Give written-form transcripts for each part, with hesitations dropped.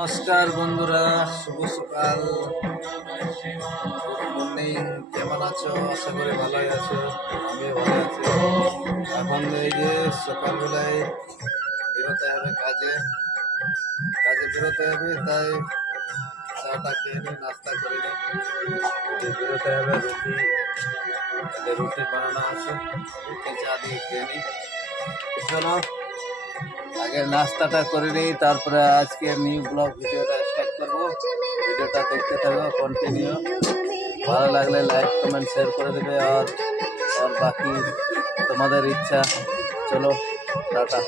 নমস্কার বন্ধুরা, শুভ সকাল, গুড মর্নিং। কেমন আছো? আশা করি ভালোই আছো। আমি ভালো আছি। এখন এই যে সকালবেলায় বেরোতে হবে কাজে বেরোতে হবে, তাই চাটা খেয়ে নিই, নাস্তা করে নিই। বেরোতে হবে, রুটি বানানো আছে, রুটি চা দিয়ে খেয়ে নিই। চলো আগে নাস্তাটা করে নিই, তারপরে আজকে নিউ ব্লগ ভিডিওটা স্টার্ট করবো। ভিডিওটা দেখতে থাকো কন্টিনিউ। ভালো লাগলে লাইক কমেন্ট শেয়ার করে দেবে, আর বাকি তোমাদের ইচ্ছা। চলো টাটা।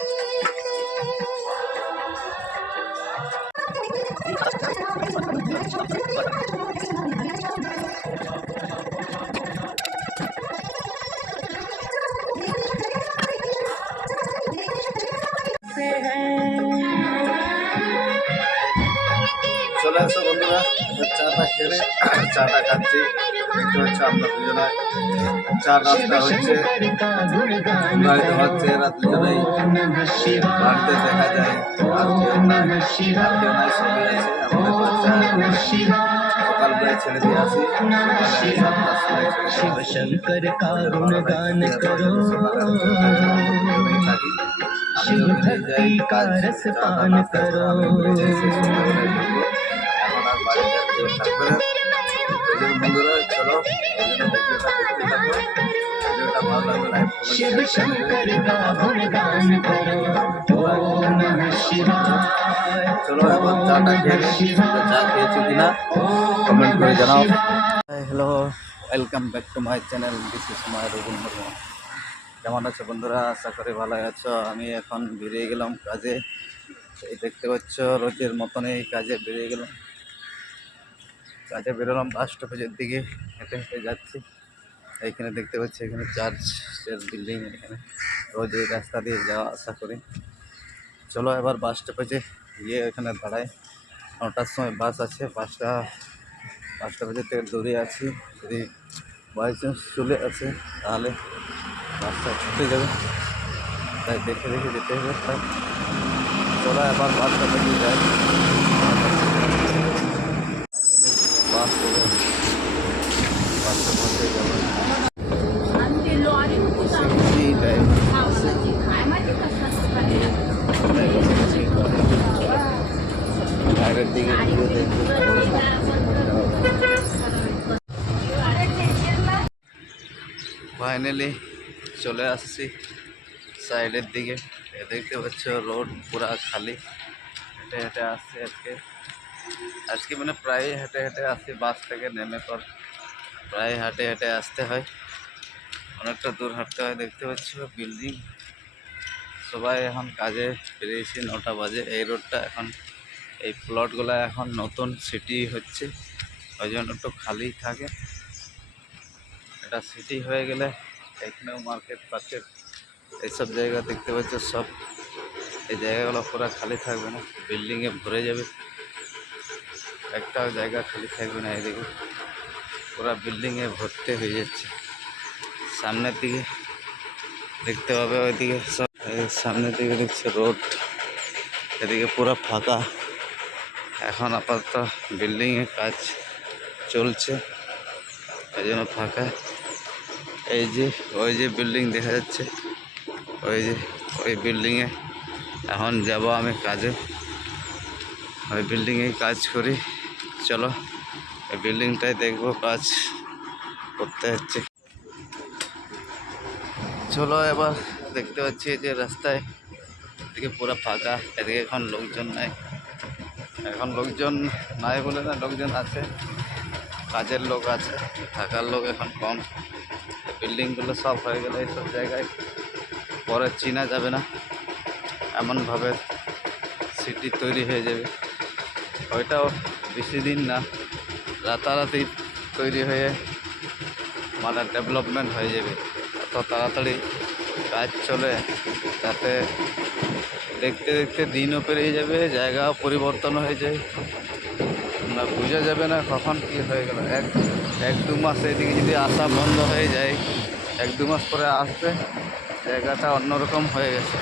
চলে আসো বন্ধুরা, চাটা খেলে চাটা খাচ্ছি। দেখতে হচ্ছে আমরা দুজনে চা নাস্তা হচ্ছে, বাড়িতে হচ্ছে। এরা দুজনেই বাড়িতে দেখা যায়, আর কেউ নাই, সবাই আছে। আমাদের বাচ্চা সকালবেলায় ছেড়ে দিয়ে আসি, শিবশঙ্কর কারুণ গান করো, থাকি। শিব ভক্তি का रस पान करो। এখন আর বাড়িতে কেউ থাকবে না। বন্ধুরা চলো ভিডিওটা ভালো লাগবে, শিব শঙ্কর का गुणगान करो, ओम नमः शिवाय। চলো এখন চাটা খেয়ে চা খেয়েছি কিনা কমেন্ট করে জানাও। Hello, welcome back to my channel. This is my Robin Murmu. কেমন আছো বন্ধুরা? আশা করি ভালো আছো। আমি এখন বেরিয়ে গেলাম কাজে। এই দেখতে পাচ্ছ রোজের মতনই কাজে বেরোলাম বাস স্টপেজের দিকে। হেঁটে হেঁটে যাচ্ছি। এইখানে দেখতে পাচ্ছি, এখানে চার্চের বিল্ডিং। এখানে রোজ এই রাস্তা দিয়ে যাওয়া আসা করি। চলো এবার বাস স্টপেজে গিয়ে এখানে দাঁড়াই। 9টার সময় বাস আছে। বাস স্টপেজের থেকে দূরে আছি। যদি বাই চান্স চলে আসে তাহলে বাসটা ছুটে যাবে, তাই দেখে যেতে হবে। তাই চলো এবার বাস স্টপেজে যাই। বাসে পৌঁছে যাবো। বাইরের দিকে ফাইনালি চলে আসছি সাইডের দিকে। দেখতে পাচ্ছ রোড পুরা খালি। হেঁটে হেঁটে আসছি আজকে মানে প্রায় হেঁটে হেঁটে আসছি। বাস থেকে নেমে পর প্রায় হেঁটে হেঁটে আসতে হয়, অনেকটা দূর হাঁটতে হয়। দেখতে পাচ্ছ বিল্ডিং। সবাই এখন কাজে বেরিয়েছি, 9টা বাজে। এই রোডটা এখন, এই প্লটগুলো এখন নতুন সিটি হচ্ছে, ওই জন্য একটু খালি থাকে। এটা সিটি হয়ে গেলে এখানেও মার্কেট এইসব জায়গা দেখতে পাচ্ছ সব। এই জায়গাগুলো পুরো খালি থাকবে না, বিল্ডিংয়ে ভরে যাবে। একটাও জায়গা খালি থাকবে না। এদিকে পুরো বিল্ডিংয়ে ভর্তি হয়ে যাচ্ছে। সামনের দিকে দেখতে পাবে, ওইদিকে সব। সামনের দিকে দেখছে রোড, এদিকে পুরো ফাঁকা। এখন আপাতত বিল্ডিংয়ে কাজ চলছে, এই জন্য ফাঁকা। ওই যে বিল্ডিং দেখা যাচ্ছে, ওই বিল্ডিংয়ে এখন যাব আমি কাজে। ওই বিল্ডিংয়েই কাজ করি। চলো এই বিল্ডিংটাই দেখবো কাজ করতে হচ্ছে। চলো এবার দেখতে পাচ্ছি যে রাস্তায় এদিকে পুরো ফাঁকা। এদিকে এখন লোকজন নাই। এখন লোকজন নাই বলে না, লোকজন আছে, কাজের লোক আছে, থাকার লোক এখন কম। বিল্ডিংগুলো সব হয়ে গেলে এইসব জায়গায় পরে চিনা যাবে না, এমনভাবে সিটি তৈরি হয়ে যাবে। ওইটাও বেশি দিন না, রাতারাতি তৈরি হয়ে মানে ডেভেলপমেন্ট হয়ে যাবে। এত তাড়াতাড়ি কাজ চলে, তাতে দেখতে দেখতে দিনও পেরিয়ে যাবে, জায়গাও পরিবর্তন হয়ে যায়, না বোঝা যাবে না কখন কী হয়ে গেল। এক দু মাস এদিকে যদি আসা বন্ধ হয়ে যায়, 1-2 মাস পরে আসবে, জায়গাটা অন্যরকম হয়ে গেছে।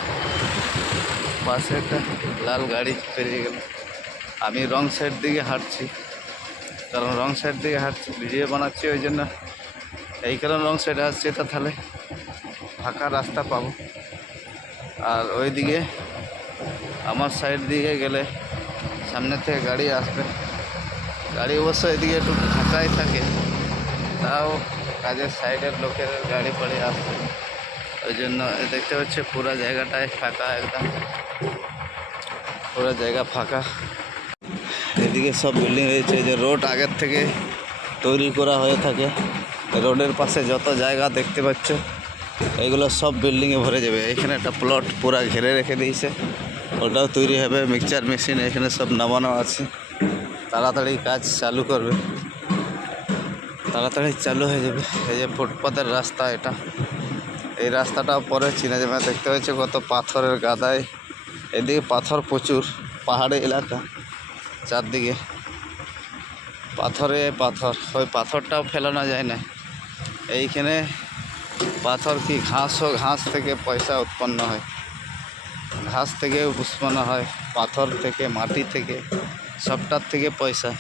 পাশে একটা লাল গাড়ি পেরিয়ে গেল। আমি রং সাইড দিকে হাঁটছি, কারণ রং সাইড দিকে হাঁটছি, ভিডিও বানাচ্ছি, ওই জন্য এই কারণে রং সাইডে আসছি। এটা তাহলে ফাঁকা রাস্তা পাবো। আর ওই দিকে আমার সাইড দিকে গেলে সামনে থেকে গাড়ি আসবে। গাড়ি অবশ্য এদিকে একটু ফাঁকাই থাকে, তাও কাজের সাইডের লোকের গাড়ি পড়ে আসবে। ওই জন্য দেখতে পাচ্ছে পুরো জায়গাটাই ফাঁকা, একদম পুরো জায়গা ফাঁকা। এদিকে সব বিল্ডিং রয়েছে, যে রোড আগের থেকে তৈরি করা হয়ে থাকে। রোডের পাশে যত জায়গা দেখতে পাচ্ছ এগুলো সব বিল্ডিংয়ে ভরে যাবে। এখানে একটা প্লট পুরা ঘিরে রেখে দিয়েছে, ওটাও তৈরি হবে। মিক্সচার মেশিন এখানে সব নামানো আছে, তাড়াতাড়ি কাজ চালু করবে, তাড়াতাড়ি চালু হয়ে যাবে। এই যে ফুটপাতের রাস্তা, এটা এই রাস্তাটা পরে চিনে যাবে। দেখতে পাচ্ছি কত পাথরের গাদায়, এদিকে পাথর প্রচুর, পাহাড়ি এলাকা, চারদিকে পাথরে পাথর। ওই পাথরটাও ফেলানো যায় না। এইখানে পাথর কি ঘাস, ও ঘাস থেকে পয়সা উৎপন্ন হয়, ঘাস থেকে উৎপন্ন হয়, পাথর থেকে, মাটি থেকে, সবটার থেকে পয়সা।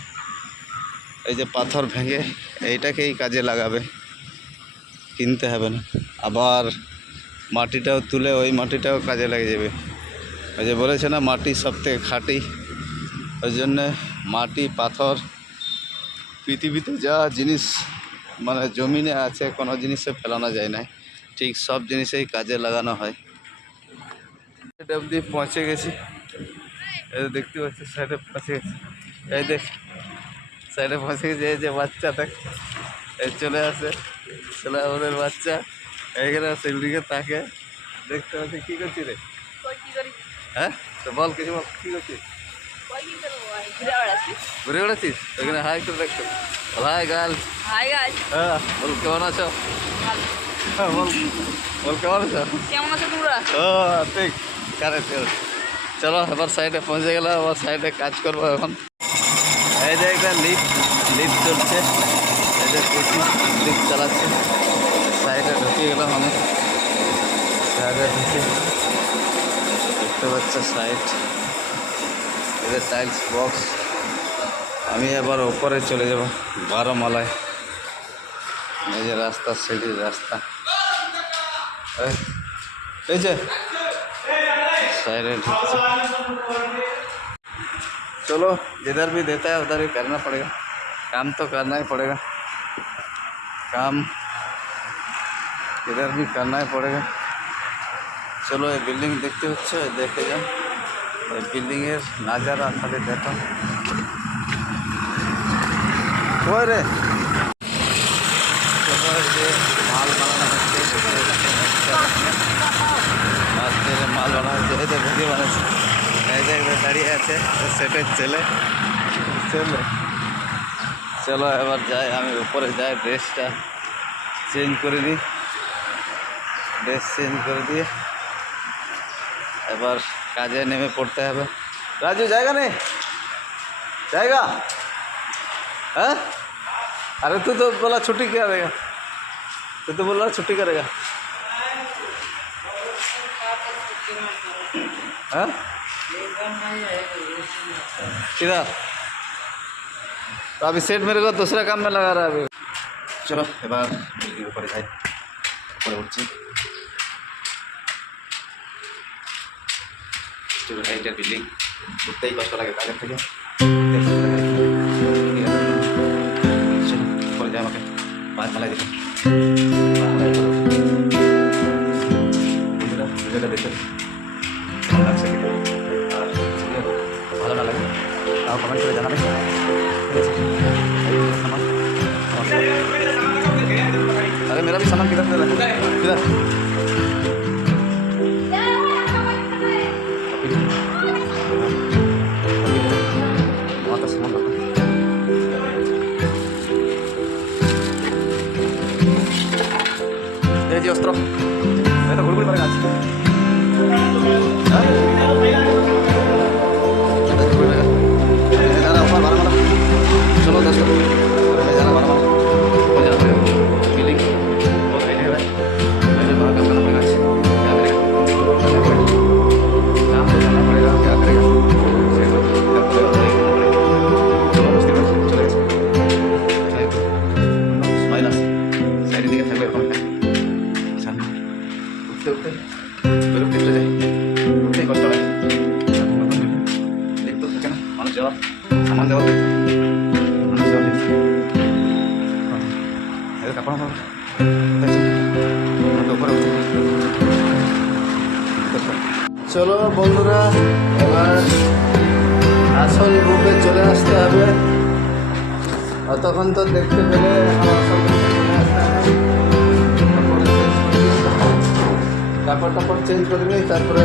এই যে পাথর ভেঙে এইটাকেই কাজে লাগাবে, কিনতে হবে না। আবার মাটিটাও তুলে ওই মাটিটাও কাজে লেগে যাবে। ওই যে বলেছে না মাটি সব থেকে খাঁটি, ওই জন্যে মাটি, পাথর, পৃথিবীতে যা জিনিস মানে জমিনে আছে কোনো জিনিসে ফেলানো যায় না, ঠিক সব জিনিসেই কাজে লাগানো হয়। এটা অবধি পৌঁছে গেছি, এই দেখতে পাচ্ছি সাইডে পৌঁছে গেছি। এই দেখ সাইডে পৌঁছে গেছি। এই যে বাচ্চা দেখ, এই চলে আসে, চলে আমাদের বাচ্চা এইখানে সেলফিকে তাকে দেখতে পাচ্ছি। কী করছি রে? হ্যাঁ তো বল, কিছু বল, কী করছিস? ঘুরে বেড়াচ্ছিস ওইখানে? হাই করে দেখতো, হাই গাল, হাই গাইস। হ্যাঁ বল কেমন আছো? হ্যাঁ বল, বল কেমন আছো? কেমন আছো তোমরা? ও ঠিক কারেক্ট। চলো এবার সাইডে পৌঁছে গেলাম, আবার সাইডে কাজ করবো এখন। এই যে একটা লিফট চলছে, এই যে লিফট চালাচ্ছে। সাইডে ঢুকে গেলাম আমি, সাইডে ঢুকে দেখতে পাচ্ছে সাইড, এদের টাইলস বক্স। আমি এবার ওপরে চলে যাব 12 মালায়। এই যে রাস্তা, সিঁড়ির রাস্তা, এই যে साइड चलो जिधर भी देता है उधर ही करना पड़ेगा, काम तो करना ही पड़ेगा, काम इधर भी करना ही पड़ेगा। चलो ये बिल्डिंग देखते हो, देखे जाओ ये बिल्डिंगের नज़ारा खाली देखो। कोई रे चलो ये माल बनाना হচ্ছে, মাল বানা হচ্ছে, এই তো ভিডিও বানাচ্ছে, এই যে দাঁড়িয়ে আছে সেটের ছেলে। চলো এবার যাই, আমি উপরে যাই, ড্রেসটা চেঞ্জ করে দিই, ড্রেস চেঞ্জ করে দিয়ে এবার কাজে নেমে পড়তে হবে। রাজু জায়গা নেই, জায়গা हाँ? अरे तू तो बोला छुट्टी करेगा, तू तो बोल रहा छुट्टी करेगा। हाँ किधर? तो अभी सेट मेरे को दूसरा काम में लगा रहा है अभी। चलो এবার ऊपर যাই, ऊपर উঠছি। চলো এইটা বিল্ডিং উঠতেই কষ্ট লাগে কাজের থেকে। চলো যাই, আমাকে পাঁচ মালাই দিলাম, ভিডিওটা দেখতে কেমন লাগছে কিনা, আর ভালো না লাগে তাও কমেন্ট করে জানাবেন, ঠিক আছে? अरे मेरा भी सामान किधर किधर वहाँ का सामान रखो। ये जी अस्त्र मैं तो गुड़गुड़ पड़ेगा आज। जाना ऊपर 12 वाला, चलो 10 मैं जाना 12 वाला हो जाना पड़ेगा। फीलिंग बहुत हाई है, मैंने बाहर काम करना पड़ेगा, क्या करेगा, काम तो करना पड़ेगा, क्या करेगा, উঠতে বেরোতে উঠতে যাই, উঠতেই কষ্ট হয়। লিফট তো থাকে না, মানুষ যাওয়ার সামান দেওয়ার মানুষ যাওয়ার লিফট কাপড় উপরে উঠে। চলো বন্ধুরা, এবার আসল রূপে চলে আসতে হবে। অতক্ষণ তো দেখতে পেলে আসল রূপে চলে আসতে হবে। কাপড় টাপড় চেঞ্জ করে নিই, তারপরে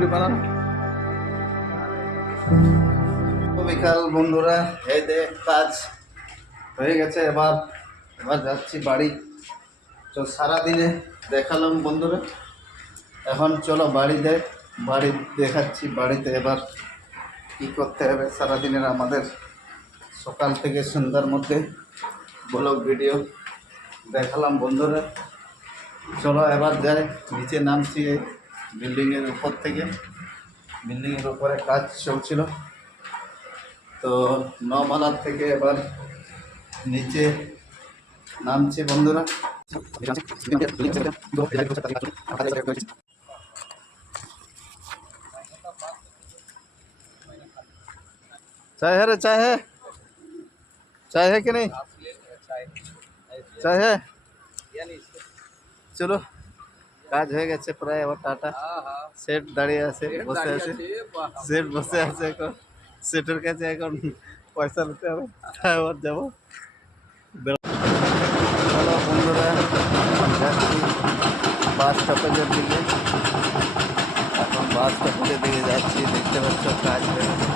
ভিডিওটি বানানো। বিকাল বন্ধুরা, এই যে কাজ হয়ে গেছে, এবার যাচ্ছি বাড়ি। তো সারাদিনে দেখালাম বন্ধুরা, এখন চলো বাড়ি দেখাচ্ছি বাড়িতে এবার কি করতে হবে সারাদিনের আমাদের। সকাল থেকে সন্ধ্যার মধ্যে ব্লগ ভিডিও দেখালাম বন্ধুরা। চলো এবার যাই, নিচে নামছি বিল্ডিংয়ের উপর থেকে। বিল্ডিংয়ের উপরে কাজ চলছিল, তো 9 মালার থেকে এবার নিচে নামছি বন্ধুরা। चाय है रे, चाय है कि नहीं? चाय है। चलो কাজ হয়ে গেছে প্রায়, আবার টাটা। সেট দাঁড়িয়ে আছে, বসে আছে, সেট বসে আছে। এখন সেটের কাছে এখন পয়সা নিতে হবে, আবার যাবো। চলো বন্ধুরা, যাচ্ছি বাস স্টপেজের দিকে। এখন বাস স্টপেজের দিকে যাচ্ছি। দেখতে পাচ্ছ কাজ হয়ে গেছে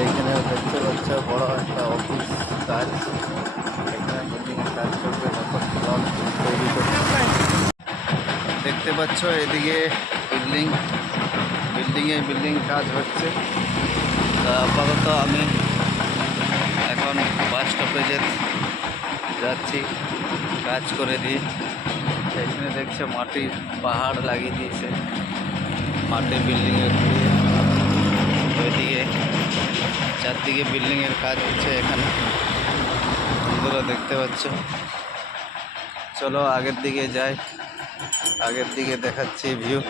এইখানে, দেখতে পাচ্ছ বড় একটা অফিস কাজ। এখানে বিল্ডিংয়ের কাজ করবে, নতুন ব্লক তৈরি করবে। দেখতে পাচ্ছ এদিকে বিল্ডিং কাজ হচ্ছে। তা আপাতত আমি এখন বাস স্টপেজে যাচ্ছি, কাজ করে দিই। এখানে দেখছো মাটির পাহাড় লাগিয়ে দিয়েছে, মাটির বিল্ডিংয়ের দিয়ে। ওইদিকে চারদিকে বিল্ডিংয়ের কাজ হচ্ছে এখানে, বন্ধুরা দেখতে পাচ্ছ। চলো আগের দিকে যাই, আগের দিকে দেখাচ্ছি view.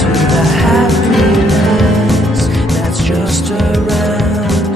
To the happiness that's just around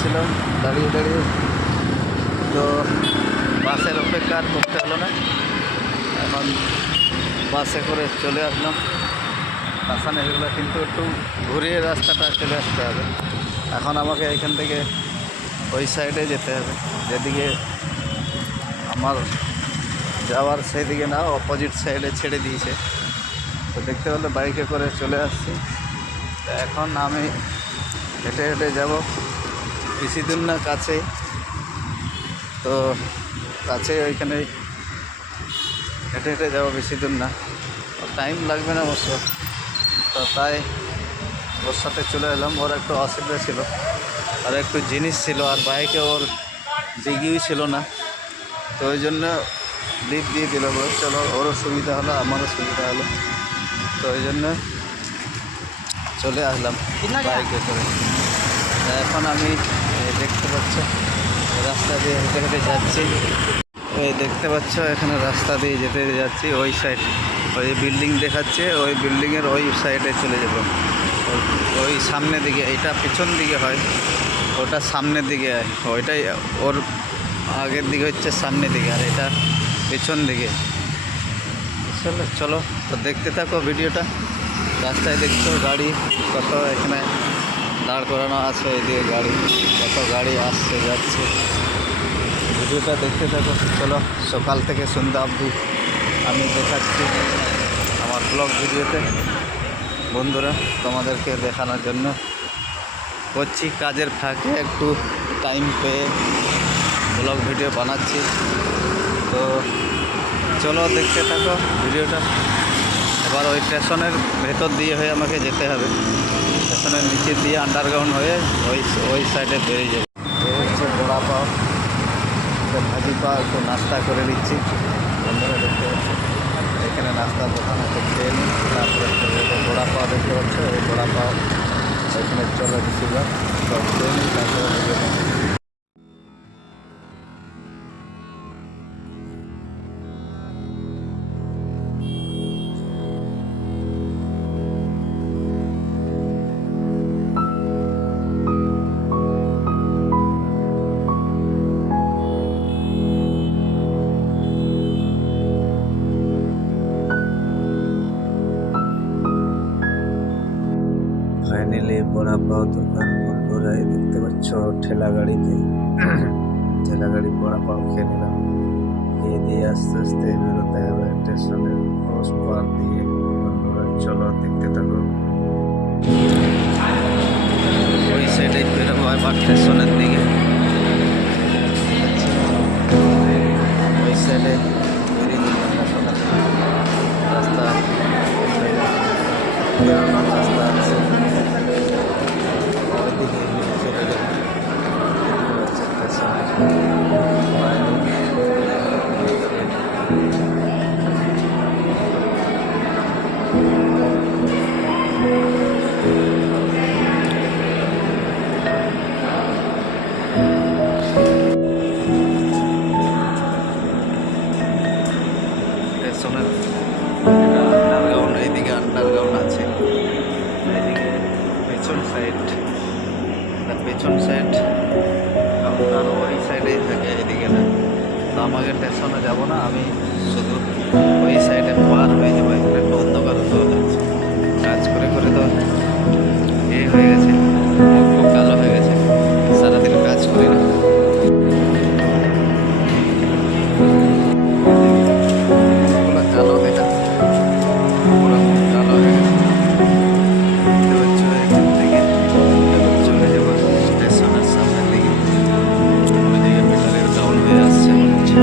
যাচ্ছিলাম দাঁড়িয়ে দাঁড়িয়ে, তো বাসের অপেক্ষা আর করতে হলো না। এখন বাসে করে চলে আসলাম আসানে এগুলো, কিন্তু একটু ঘুরিয়ে রাস্তাটা চলে আসতে হবে। এখন আমাকে এখান থেকে ওই সাইডে যেতে হবে, যেদিকে আমার যাওয়ার সেদিকে না, অপোজিট সাইডে ছেড়ে দিয়েছে। তো দেখতে পেলে বাইকে করে চলে আসছি। তো এখন আমি হেঁটে হেঁটে যাব, বেশি দূর না, কাছেই। তো কাছে ওইখানে হেঁটে হেঁটে যাবো, বেশি দূর না, টাইম লাগবে না অবশ্য। তো তাই ওর সাথে চলে এলাম। ওর একটু অসুবিধা ছিল, আর একটু জিনিস ছিল, আর বাইকে ওর ডিগিও ছিল না। তো ওই জন্য লিফট দিয়ে দিল। চলো, ওরও সুবিধা হলো, আমারও সুবিধা হলো। তো ওই জন্য চলে আসলাম বাইকে করে। এখন আমি দেখতে পাচ্ছ রাস্তা দিয়ে হেঁটে হেঁটে যাচ্ছি। ওই দেখতে পাচ্ছ এখানে রাস্তা দিয়ে যেতে যাচ্ছি, ওই সাইড ওই বিল্ডিং দেখাচ্ছে, ওই বিল্ডিংয়ের ওই সাইডে চলে যাব। ওই সামনের দিকে, এটা পিছন দিকে হয়, ওটা সামনের দিকে হয়। ওইটাই ওর আগের দিকে হচ্ছে সামনের দিকে, আর এটা পিছন দিকে। চলো, তো দেখতে থাকো ভিডিওটা। রাস্তায় দেখছো গাড়ি কত এখানে দাঁড় করানো আছে, এদিকে গাড়ি কত গাড়ি আসছে যাচ্ছে। ভিডিওটা দেখতে থাকো। চলো, সকাল থেকে সন্ধ্যা অবধি আমি দেখাচ্ছি আমার ব্লগ ভিডিওতে। বন্ধুরা, তোমাদেরকে দেখানোর জন্য করছি, কাজের ফাঁকে একটু টাইম পেয়ে ব্লগ ভিডিও বানাচ্ছি। তো চলো, দেখতে থাকো ভিডিওটা। এবার ওই স্টেশনের ভেতর দিয়ে হয়ে আমাকে যেতে হবে, স্টেশনের নিচে দিয়ে আন্ডারগ্রাউন্ড হয়ে ওই সাইডে বেরিয়ে যাবে। এই হচ্ছে বড়া পাও, ভাজি পাও, একটু নাস্তা করে নিচ্ছি। বন্ধুরা দেখতে পাচ্ছি এখানে নাস্তার দোকান আছে, খেয়ে নিই। তারপরে বড়া পাও দেখতে পাচ্ছ, এই বড়া পাও এখানে চলে বেশিরভাগ, তো খেয়ে নিই, তারপরে ফাইনালি বড়া পাও দোকান। বন্ধুরাই দেখতে পাচ্ছ ঠেলা গাড়িতে ঠেলা গাড়ি বড়া পাও খেয়ে নিলাম। খেয়ে দিয়ে আস্তে আস্তে বেরোতে হবে স্টেশনের পার দিয়ে। বন্ধুরা চলো, দেখতে থাকো। ওই সাইডে বেরোবো আবার স্টেশনের দিকে, ওই সাইডে বেরিয়ে দিলাম। রাস্তা বেরোনোর রাস্তা আছে, ওইদিকে চলে যাবে। স্টেশনের আন্ডারগ্রাউন্ড, এইদিকে আন্ডারগ্রাউন্ড আছে, এইদিকে পেছন সাইড, পেছন সাইড কাউন্টার ওই সাইডেই থাকে, এদিকে না। তো আমাকে স্টেশনে যাবো না, আমি শুধু ওই সাইডে পার হয়ে যাবো। এখানে একটু অন্ধকার হয়ে যাচ্ছে, কাজ করে করে তো এই হয়ে গেছে, খুব কালো হয়ে গেছে, সারাদিন কাজ করি না। কালো দেখা, পুরো কালো হয়ে গেছে। দেখতে পাচ্ছ এখান থেকে চলে যাবো স্টেশনের সামনের দিকে, ওইদিকে মিটারের ডাউন হয়ে আসছে মনে হচ্ছে।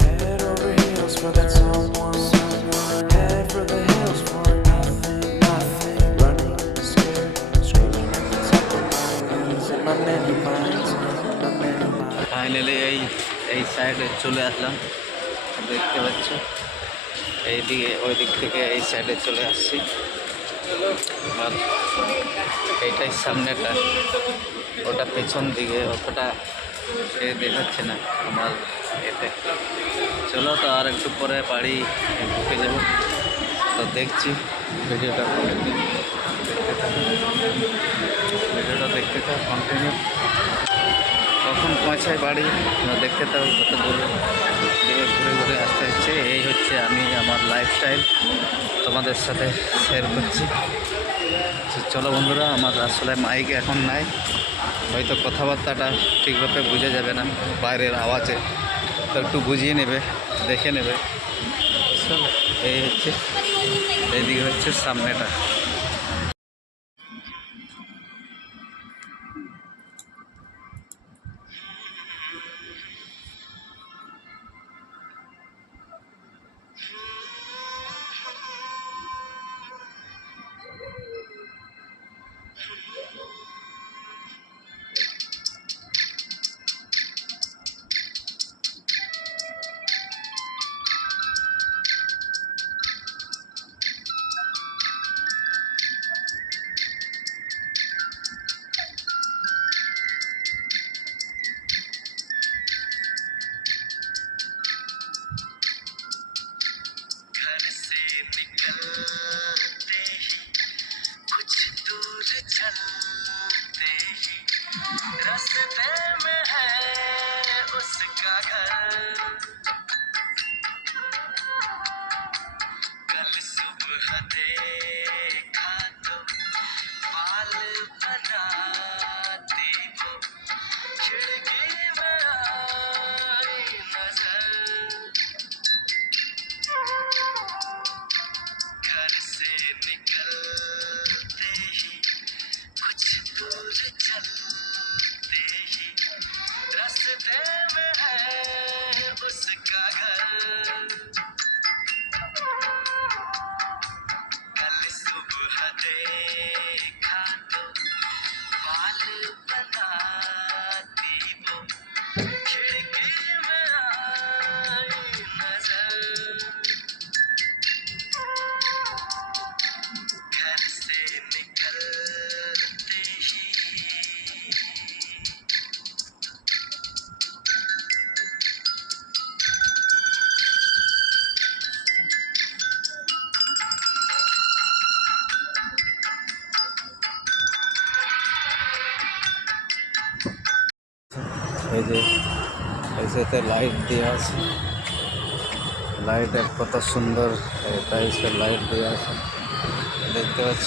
Head over heels for that someone. Head for the hills for nothing, nothing. Running, scared, screaming at the top of my lungs. In my many minds, my many minds. Finally এই সাইডে চলে আসলাম, দেখতে পাচ্ছ। এইদিকে ওই দিক থেকে এই সাইডে চলে আসছি। আর এইটাই সামনেটা, ওটা পেছন দিকে অতটা সে দেখাচ্ছে না আমার এতে। চলো তো আর একটু পরে বাড়ি ঢুকে যাবো, তো দেখছি ভিডিওটা কন্টিনিউ দেখতে থাক কন্টিনিউ। কখন পৌঁছায় বাড়ি দেখতে থাকো, কত দূর দিকে ঘুরে ঘুরে আসতে হচ্ছে। এই হচ্ছে আমি আমার লাইফস্টাইল তোমাদের সাথে শেয়ার করছি। চলো বন্ধুরা, আমার আসলে মাইক এখন নাই, হয়তো কথাবার্তাটা ঠিকভাবে বোঝা যাবে না বাইরের আওয়াজে, তো একটু বুঝিয়ে নেবে, দেখে নেবে। চলো, এই হচ্ছে এইদিকে হচ্ছে সামনেটা। रास्ते में है उसका घर, कल सुबह देखा तो बाल बनाती वो खिड़की में आई नजर, घर से निकलते ही कुछ दूर चलते ही रास्ते में है उसका घर, कल सुबह देखा तो बाल बनाती वो खिड़की में आई नजर, घर से निकलते ही। এই যে এসেতে লাইট দেওয়া আছে, লাইটের কত সুন্দর টাইপসের লাইট দেওয়া আছে দেখতে পাচ্ছ।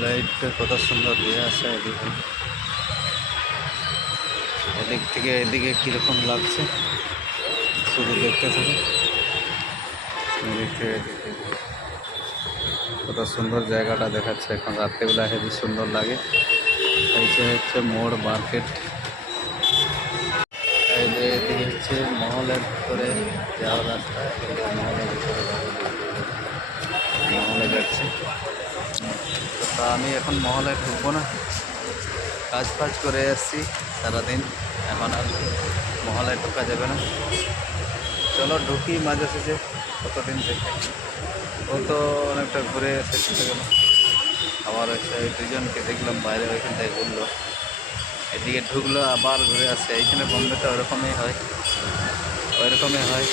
লাইটটা কত সুন্দর দিয়ে আছে এদিকে, এদিক থেকে এদিকে কীরকম লাগছে শুধু দেখতে থাকুন। এদিক থেকে এদিকে কত সুন্দর জায়গাটা দেখাচ্ছে, এখন রাত্রেবেলা হেবি সুন্দর লাগে। এই যে হচ্ছে মোড় মার্কেট, এই যে এদিকে হচ্ছে মহলের ভিতরে যাওয়ার রাস্তা, মহলের ভিতরে মহলে যাচ্ছে। তো তা আমি এখন মহলে ঢুকবো না, কাজ ফাজ করে এসেছি সারাদিন, এখন আর মহলে ঢোকা যাবে না। চলো ঢুকি মাঝে সাঝে, কতদিন দেখে ও তো অনেকটা ঘুরে এসে চলে গেল। আবার এসে দুজনকে দেখলাম বাইরে, ওইখান থেকে ঘুরলো, এদিকে ঢুকলো আবার ঘুরে আসছে। এইখানে বোম্বেতে ওরকমই হয়, ওইরকমই হয়,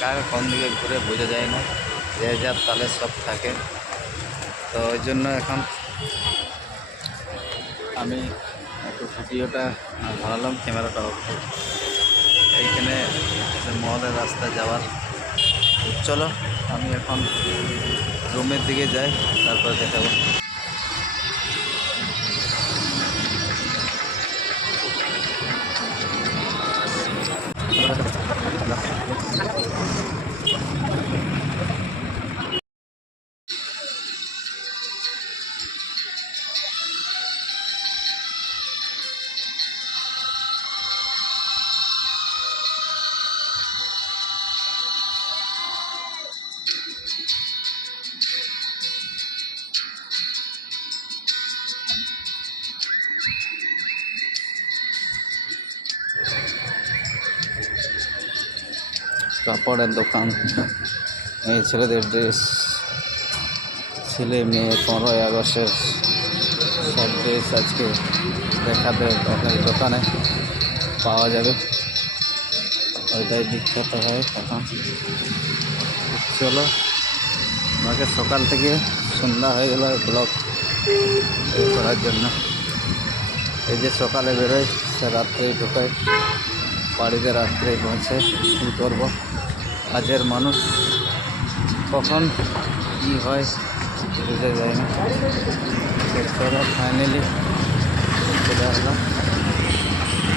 কার কোন দিকে ঘুরে বোঝা যায় না, যে যার তালে সব থাকে। তো ওই জন্য এখন আমি একটু ভিডিওটা ভাড়ালাম, ক্যামেরাটা অফ করে। এইখানে মহলের রাস্তা যাওয়ার, চলো আমি এখন রুমের দিকে যাই, তারপরে দেখাবো। কাপড়ের দোকান, এই ছেলেদের ড্রেস, ছেলে মেয়ে 15ই আগস্টের সব ড্রেস আজকে দেখাবে আপনার দোকানে পাওয়া যাবে, ওইটাই বিখ্যাত হয় এখন। চলো, আমাকে সকাল থেকে সন্ধ্যা হয়ে গেল ব্লগ করার জন্য। এই যে সকালে বেরোয়, সে রাত্রেই ঢোকায়, বাড়িতে রাত্রেই পৌঁছে। কী করবো, কাজের মানুষ, কখন কী হয় বোঝা যায় না। চলো ফাইনালি চলে আসলাম,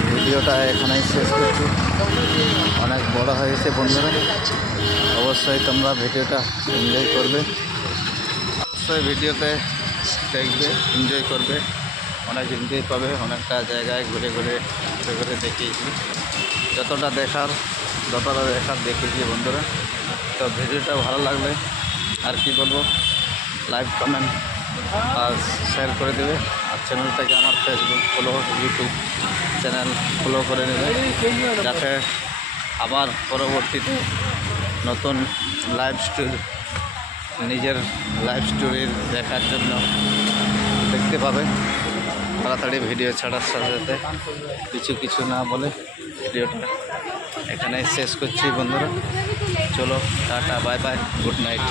ভিডিওটা এখানেই শেষ করছি। অনেক বড় হয়েছে বন্ধুরা, অবশ্যই তোমরা ভিডিওটা এনজয় করবে, অবশ্যই ভিডিওতে দেখবে, এনজয় করবে, অনেক এনজয় পাবে। অনেকটা জায়গায় ঘুরে ঘুরে দেখিয়েছি, যতটা দেখার দেখিয়েছি বন্ধুরা। তো ভিডিওটা ভালো লাগলে আর কি বলবো, লাইক কমেন্ট আর শেয়ার করে দেবে। আর চ্যানেলটাকে আমার Facebook follow, YouTube channel follow করে নেবে, যাতে আবার পরবর্তীতে নতুন লাইভ স্টোরি, নিজের লাইভ স্টোরির দেখার জন্য দেখতে পাবে। তাড়াতাড়ি ভিডিও ছাড়ার সাথে সাথে কিছু না বলে ভিডিওটা এখানেই শেষ করছি বন্ধুরা। চলো tata, bye bye, good night.